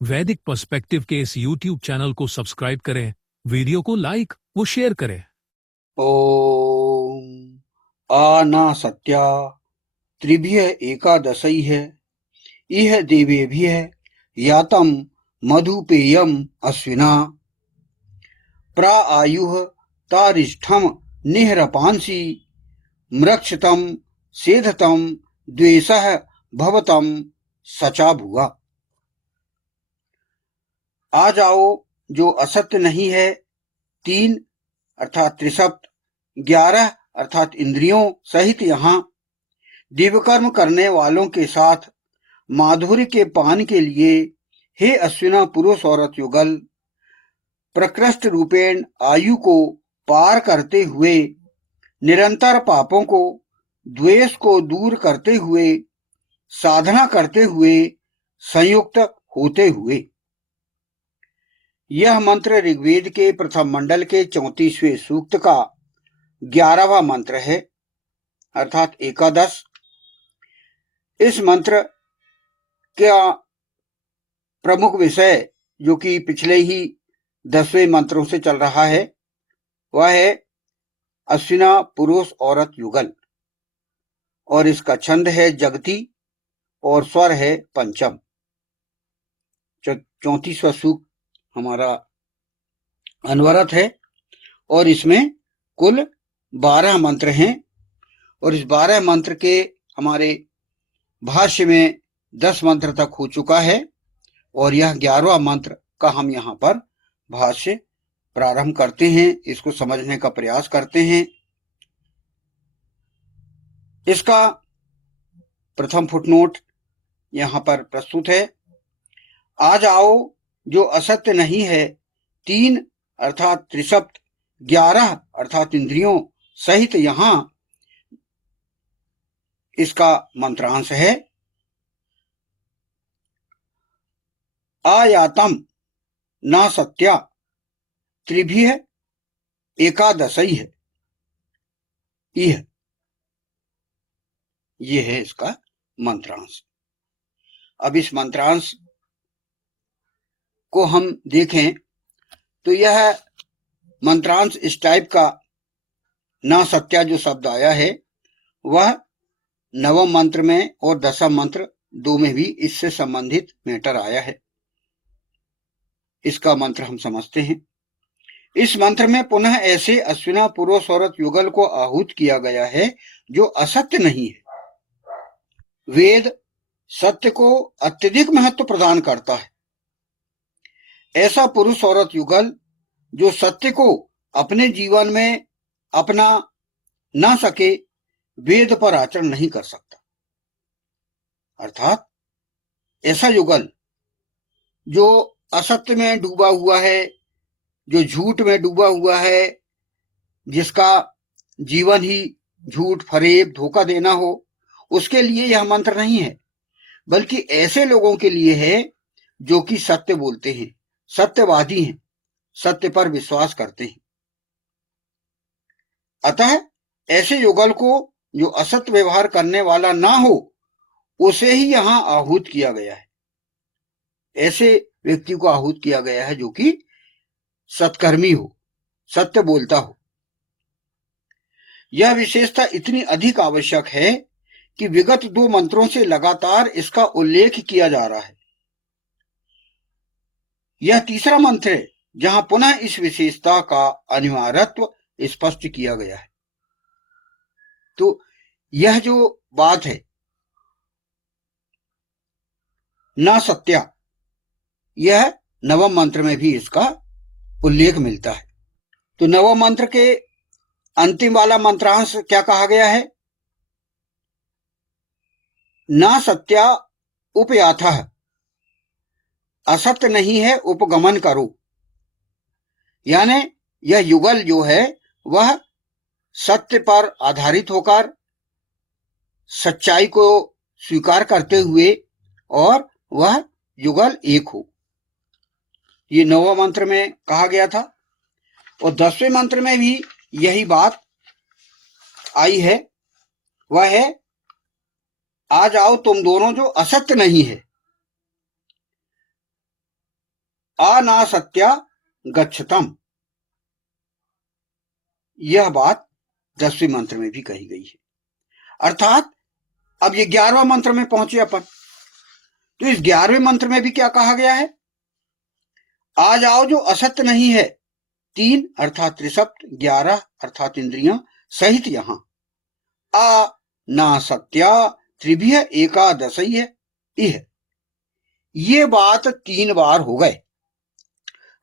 वैदिक पर्सपेक्टिव के इस YouTube चैनल को सब्सक्राइब करें, वीडियो को लाइक व शेयर करें। ओम आनासत्या त्रिभ्य एकादशई है इह देवेभ्यः यातम मधुपेयम अश्विना प्राआयुः तारिष्ठम निहरपांसि मृक्षतम सेधतम द्वेषः भवतम सचा भुआ। आ जाओ जो असत्य नहीं है, 3 अर्थात त्रिसप्त, 11 अर्थात इंद्रियों सहित यहाँ दिव्यकर्म करने वालों के साथ माधुर्य के पान के लिए हे अश्विना पुरुष औरत युगल, प्रकृष्ट रूपेण आयु को पार करते हुए, निरंतर पापों को द्वेष को दूर करते हुए, साधना करते हुए, संयुक्त होते हुए। यह मंत्र ऋग्वेद के प्रथम मंडल के 34वें सूक्त का 11वां मंत्र है, अर्थात एकादश। इस मंत्र का प्रमुख विषय जो कि पिछले ही 10वें मंत्रों से चल रहा है वह है अश्विना पुरुष औरत युगल, और इसका छंद है जगती और स्वर है पंचम। 34वां सूक्त हमारा अनवरत है और इसमें कुल 12 मंत्र हैं, और इस 12 मंत्र के हमारे भाष्य में 10 मंत्र तक हो चुका है, और यह 11वां मंत्र का हम यहाँ पर भाष्य प्रारंभ करते हैं, इसको समझने का प्रयास करते हैं। इसका प्रथम फुटनोट यहाँ पर प्रस्तुत है। आ जाओ जो असत्य नहीं है, 3 अर्थात त्रिसप्त, 11 अर्थात इंद्रियों सहित यहाँ इसका मंत्रांश है। आयातम न सत्या त्रिभ्य एकादशई है इह, ये है इसका मंत्रांश। अब इस मंत्रांश को हम देखें तो यह मंत्रांश इस टाइप का, ना सत्या जो शब्द आया है वह नवम मंत्र में और दशम मंत्र 2 में भी इससे संबंधित मैटर आया है। इसका मंत्र हम समझते हैं। इस मंत्र में पुनः ऐसे अश्विना पुरुष औरत युगल को आहूत किया गया है जो असत्य नहीं है। वेद सत्य को अत्यधिक महत्व प्रदान करता है। ऐसा पुरुष औरत युगल जो सत्य को अपने जीवन में अपना ना सके, वेद पर आचरण नहीं कर सकता। अर्थात ऐसा युगल जो असत्य में डूबा हुआ है, जो झूठ में डूबा हुआ है, जिसका जीवन ही झूठ, फरेब, धोखा देना हो, उसके लिए यह मंत्र नहीं है, बल्कि ऐसे लोगों के लिए है जो कि सत्य बोलते हैं, सत्यवादी हैं, सत्य पर विश्वास करते हैं। अतः ऐसे युगल को जो असत्य व्यवहार करने वाला ना हो, उसे ही यहां आहूत किया गया है। ऐसे व्यक्ति को आहूत किया गया है जो कि सत्कर्मी हो, सत्य बोलता हो। यह विशेषता इतनी अधिक आवश्यक है कि विगत 2 मंत्रों से लगातार इसका उल्लेख किया जा रहा है। यह तीसरा मंत्र है जहां पुनः इस विशेषता का अनिवार्यत्व स्पष्ट किया गया है। तो यह जो बात है ना सत्या, यह नवम मंत्र में भी इसका उल्लेख मिलता है। तो नवम मंत्र के अंतिम वाला मंत्रांश क्या कहा गया है? ना सत्या उपयाथः, असत्य नहीं है उपगमन करो। यानी यह युगल जो है वह सत्य पर आधारित होकर सच्चाई को स्वीकार करते हुए और वह युगल एक हो। ये 9वें मंत्र में कहा गया था, और 10वें मंत्र में भी यही बात आई है। वह है आ जाओ तुम दोनों जो असत्य नहीं है। अनासत्या गच्छतम। यह बात 10वें मंत्र में भी कही गई है। अर्थात अब ये 11वां मंत्र में पहुंचे अपन, तो इस 11वें मंत्र में भी क्या कहा गया है? आ जाओ जो असत्य नहीं है, 3 अर्थात त्रिसप्त, 11 अर्थात इंद्रियां सहित यहां। आ ना सत्या त्रिभ्य एकादशय इह। ये बात 3 बार हो गए।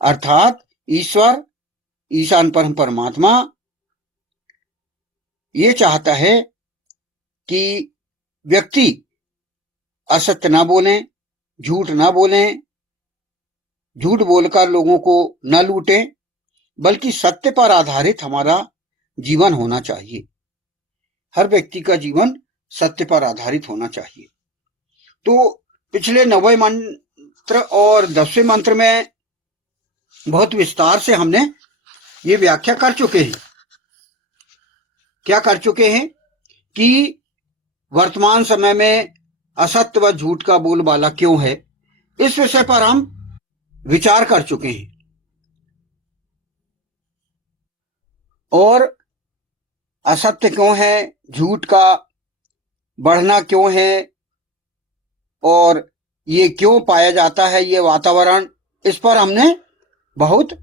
अर्थात ईश्वर, ईशान परम परमात्मा ये चाहता है कि व्यक्ति असत्य ना बोले, झूठ ना बोले, झूठ बोलकर लोगों को न लूटे, बल्कि सत्य पर आधारित हमारा जीवन होना चाहिए। हर व्यक्ति का जीवन सत्य पर आधारित होना चाहिए। तो पिछले 9वें मंत्र और 10वें मंत्र में बहुत विस्तार से हमने ये व्याख्या कर चुके हैं। क्या कर चुके हैं कि वर्तमान समय में असत्य व झूठ का बोलबाला क्यों है, इस विषय पर हम विचार कर चुके हैं। और असत्य क्यों है, झूठ का बढ़ना क्यों है, और ये क्यों पाया जाता है, ये वातावरण, इस पर हमने बहुत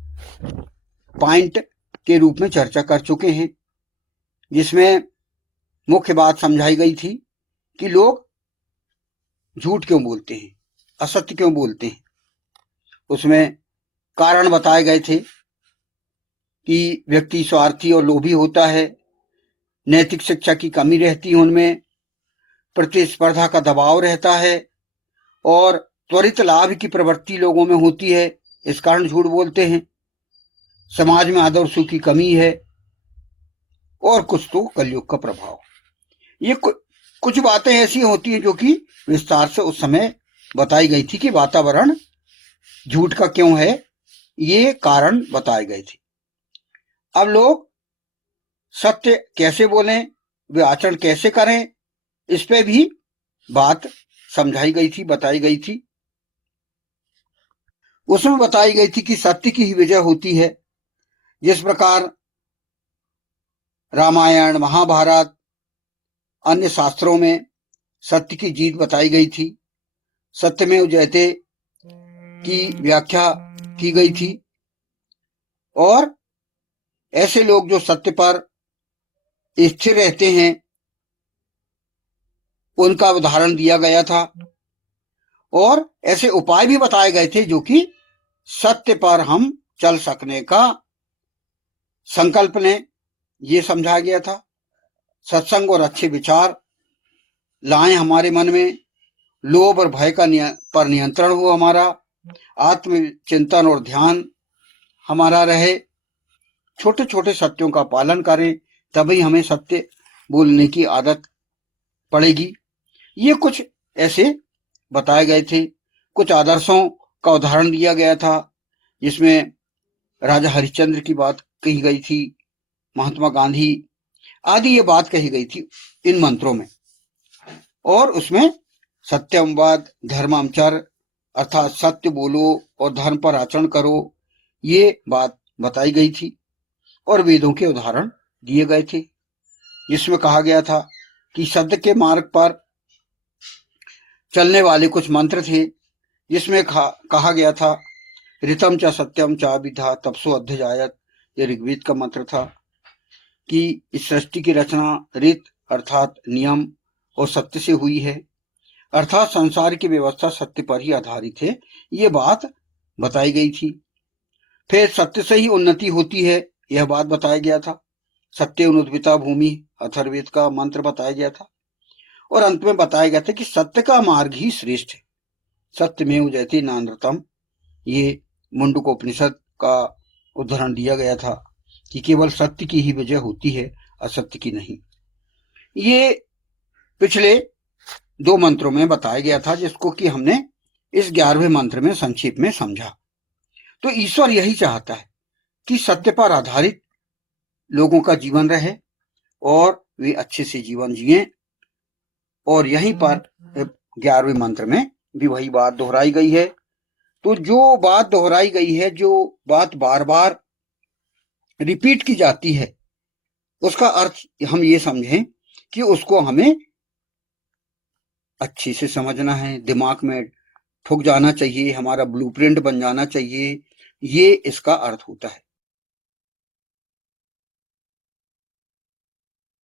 पॉइंट के रूप में चर्चा कर चुके हैं, जिसमें मुख्य बात समझाई गई थी कि लोग झूठ क्यों बोलते हैं, असत्य क्यों बोलते हैं। उसमें कारण बताए गए थे कि व्यक्ति स्वार्थी और लोभी होता है, नैतिक शिक्षा की कमी रहती है उनमें, प्रतिस्पर्धा का दबाव रहता है और त्वरित लाभ की प्रवृत्ति लोगों में होती है, इस कारण झूठ बोलते हैं। समाज में आदर्शों की कमी है और कुछ तो कलयुग का प्रभाव। ये कुछ बातें ऐसी होती हैं जो कि विस्तार से उस समय बताई गई थी कि वातावरण झूठ का क्यों है, ये कारण बताए गए थे। अब लोग सत्य कैसे बोलें, वे आचरण कैसे करें, इस पे भी बात समझाई गई थी, बताई गई थी। उसमें बताई गई थी कि सत्य की ही विजय होती है। जिस प्रकार रामायण, महाभारत, अन्य शास्त्रों में सत्य की जीत बताई गई थी, सत्यमेव जयते की व्याख्या की गई थी, और ऐसे लोग जो सत्य पर स्थिर रहते हैं उनका उदाहरण दिया गया था, और ऐसे उपाय भी बताए गए थे जो कि सत्य पर हम चल सकने का संकल्प लें, ये समझाया गया था। सत्संग और अच्छे विचार लाएं हमारे मन में, लोभ और भय का पर नियंत्रण हो हमारा, आत्मचिंतन और ध्यान हमारा रहे, छोटे छोटे सत्यों का पालन करें, तभी हमें सत्य बोलने की आदत पड़ेगी। ये कुछ ऐसे बताए गए थे। कुछ आदर्शों का उदाहरण दिया गया था, जिसमें राजा हरिश्चंद्र की बात कही गई थी, महात्मा गांधी आदि ये बात कही गई थी इन मंत्रों में। और उसमें सत्यम वाद धर्मम चर, अर्थात सत्य बोलो और धर्म पर आचरण करो, ये बात बताई गई थी। और वेदों के उदाहरण दिए गए थे, जिसमें कहा गया था कि शब्द के मार्ग पर चलने वाले कुछ मंत्र थे, जिसमें कहा गया था ऋतम च सत्यम च विधा तपसो अध्यजायत। ये ऋग्वेद का मंत्र था कि इस सृष्टि की रचना ऋत अर्थात नियम और सत्य से हुई है, अर्थात संसार की व्यवस्था सत्य पर ही आधारित है, ये बात बताई गई थी। फिर सत्य से ही उन्नति होती है, यह बात बताया गया था। सत्य उन्नतविता भूमि अथर्ववेद का मंत्र बताया गया था। और अंत में बताया गया था कि सत्य का मार्ग ही श्रेष्ठ है, सत्यमेव जयते नानृतम। ये मुंडकोपनिषद का उदाहरण दिया गया था कि केवल सत्य की ही विजय होती है, असत्य की नहीं। ये पिछले 2 मंत्रों में बताया गया था, जिसको कि हमने इस 11वें मंत्र में संक्षेप में समझा। तो ईश्वर यही चाहता है कि सत्य पर आधारित लोगों का जीवन रहे और वे अच्छे से जीवन जिएं। और यहीं पर 11वें मंत्र में भी वही बात दोहराई गई है तो जो बात दोहराई गई है, जो बात बार बार रिपीट की जाती है, उसका अर्थ हम ये समझें कि उसको हमें अच्छी से समझना है, दिमाग में ठुक जाना चाहिए, हमारा ब्लूप्रिंट बन जाना चाहिए। ये इसका अर्थ होता है।